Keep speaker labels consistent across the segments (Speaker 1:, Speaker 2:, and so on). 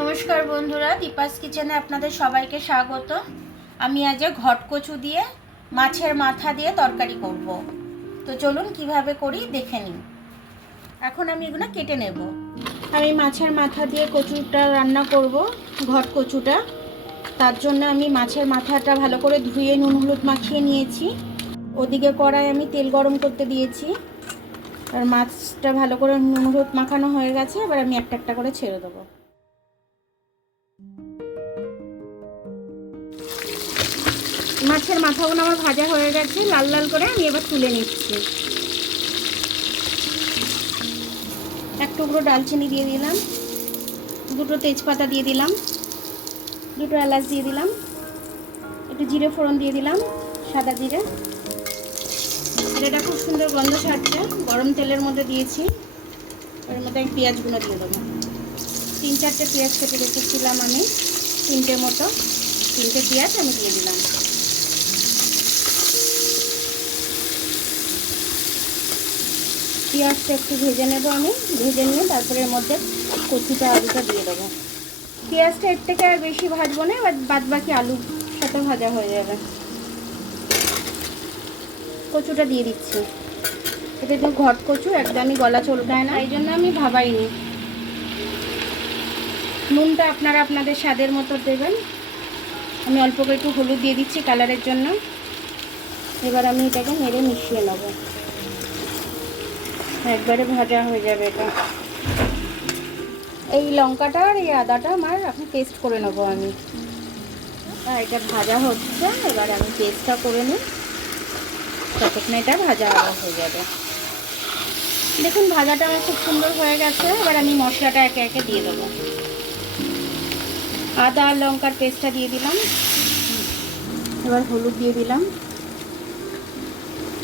Speaker 1: নমস্কার বন্ধুরা, দীপাস কিচেনে আপনাদের সবাইকে স্বাগত। আমি আজ ঘটকচু দিয়ে, মাছের মাথা দিয়ে তরকারি করব। তো চলুন কীভাবে করি দেখে নিন। এখন আমি এগুলো কেটে নেব। আমি মাছের মাথা দিয়ে কচুটা রান্না করব, ঘট কচুটা। তার জন্য আমি মাছের মাথাটা ভালো করে ধুয়ে নুন, হলুদ মাখিয়ে নিয়েছি। ওদিকে কড়াই আমি তেল গরম করতে দিয়েছি। আর মাছটা ভালো করে নুন, হলুদ মাখানো হয়ে গেছে, এবার আমি একটা একটা করে ছেড়ে দেবো। মাছের মাথাগুলো আমার ভাজা হয়ে গেছে, লাল লাল করে আমি এবার তুলে নিচ্ছি। এক টুকরো ডালচিনি দিয়ে দিলাম, দুটো তেজপাতা দিয়ে দিলাম, দুটো এলাচ দিয়ে দিলাম, একটু জিরে ফোড়ন দিয়ে দিলাম, সাদা জিরে। এটা খুব সুন্দর গন্ধ ছাড়ছে, গরম তেলের মধ্যে দিয়েছি। এর মধ্যে আমি পেঁয়াজগুলো দিয়ে দেবো। তিন চারটে পেঁয়াজ কেটে রেখেছিলাম আমি, তিনটে মতো। তিনটে পেঁয়াজ আমি দিয়ে দিলাম। পেঁয়াজটা একটু ভেজে নেব আমি। ভেজে নিয়ে তারপরে মধ্যে কচুটা, আলুটা দিয়ে দেবো। পেঁয়াজটা এর থেকে আর বেশি ভাজবো না, এবার বাদ বাকি আলু সাথে ভাজা হয়ে যাবে। কচুটা দিয়ে দিচ্ছি। এটা একটু ঘট কচু, একদমই গলা চলকায় না। এই জন্য আমি ভাবাইনি। নুনটা আপনারা আপনাদের স্বাদের মতো দেবেন। আমি অল্প করে একটু হলুদ দিয়ে দিচ্ছি কালারের জন্য। এবার আমি এটাকে নেড়ে মিশিয়ে নেব। একবারে ভাজা হয়ে যাবে এটা। এই লঙ্কাটা আর এই আদাটা আমার, এখন পেস্ট করে নেব আমি। আর এটা ভাজা হচ্ছে, এবার আমি পেস্টটা করে নিই। ততক্ষণ এটা ভাজা হয়ে যাবে। দেখুন, ভাজাটা আমার খুব সুন্দর হয়ে গেছে। এবার আমি মশলাটা একে একে দিয়ে দেবো। আদা আর লঙ্কার পেস্টটা দিয়ে দিলাম। এবার হলুদ দিয়ে দিলাম।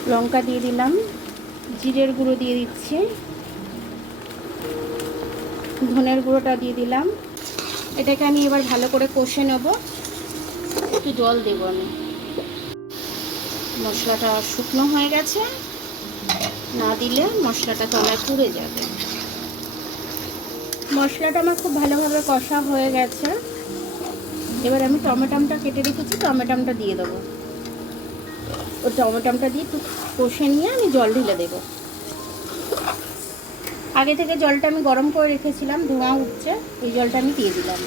Speaker 1: লঙ্কা দিয়ে দিলাম। জিরের গুঁড়ো দিয়ে দিচ্ছি। ধনের গুঁড়োটা দিয়ে দিলাম। এটাকে আমি এবার ভালো করে কষে নেব। একটু জল দেব আমি। মশলাটা শুকনো হয়ে গেছে। না দিলে মশলাটা তলায় পুড়ে যাবে। মশলাটা আমার খুব ভালোভাবে কষা হয়ে গেছে। এবার আমি টমেটোমটা কেটে রেখেছি, টমেটোমটা দিয়ে দেবো। ও টমেটোমটা দিয়ে একটু কষে নিয়ে আমি জল ঢেলে দেবো। আগে থেকে জলটা আমি গরম করে রেখেছিলাম, ধোঁয়া উঠছে, এই জলটা আমি দিয়ে দিলাম।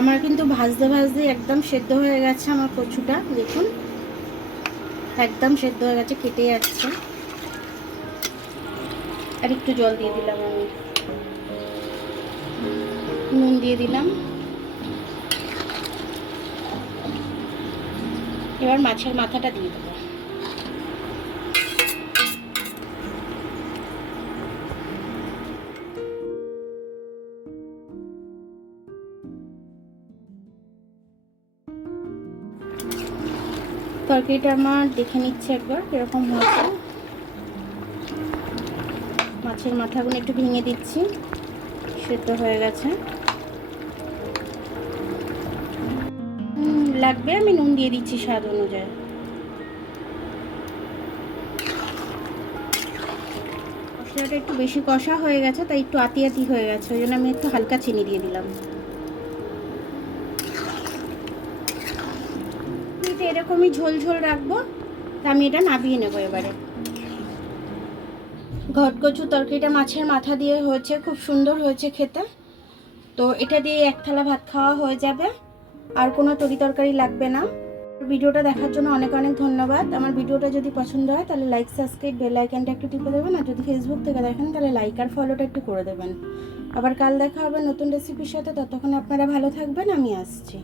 Speaker 1: আমার কিন্তু ভাজতে ভাজতে একদম সেদ্ধ হয়ে গেছে আমার কচুটা, দেখুন। একদম সেদ্ধ হয়ে গেছে, কেটে যাচ্ছে। আর একটু জল দিয়ে দিলাম আমি। নুন দিয়ে দিলাম। এবার মাছের মাথাটা দিয়ে দেবো। তরকারিটা আমার দেখে নিচ্ছে একবার কীরকম হয়েছে। মাছের মাথাগুলো একটু ভেঙে দিচ্ছি, সেদ্ধ হয়ে গেছে। লাগবে? আমি নুন দিয়ে দিচ্ছি স্বাদ অনুযায়ী। মশলাটা একটু বেশি কষা হয়ে গেছে, তাই একটু আতি আতি হয়ে গেছে, ওই জন্য আমি একটু হালকা চিনি দিয়ে দিলাম। এরকমই ঝোল ঝোল রাখব, তা আমি এটা নাবিয়ে নেব এবারে। ঘটকচু তরকারিটা মাছের মাথা দিয়ে হয়েছে, খুব সুন্দর হয়েছে খেতে। তো এটা দিয়ে এক থালা ভাত খাওয়া হয়ে যাবে। আর কোনো তরি তরকারি লাগবে না। ভিডিওটা দেখার জন্য অনেক অনেক ধন্যবাদ। আমার ভিডিওটা যদি পছন্দ হয়, তাহলে লাইক সাবস্ক্রাইব বেল আইকনটা একটু টিপে দেবেন। আর যদি ফেসবুক থেকে দেখেন, তাহলে লাইক আর ফলোটা একটু করে দেবেন। আবার কাল দেখা হবে নতুন রেসিপির সাথে। ততক্ষণ আপনারা ভালো থাকবেন। আমি আসছি।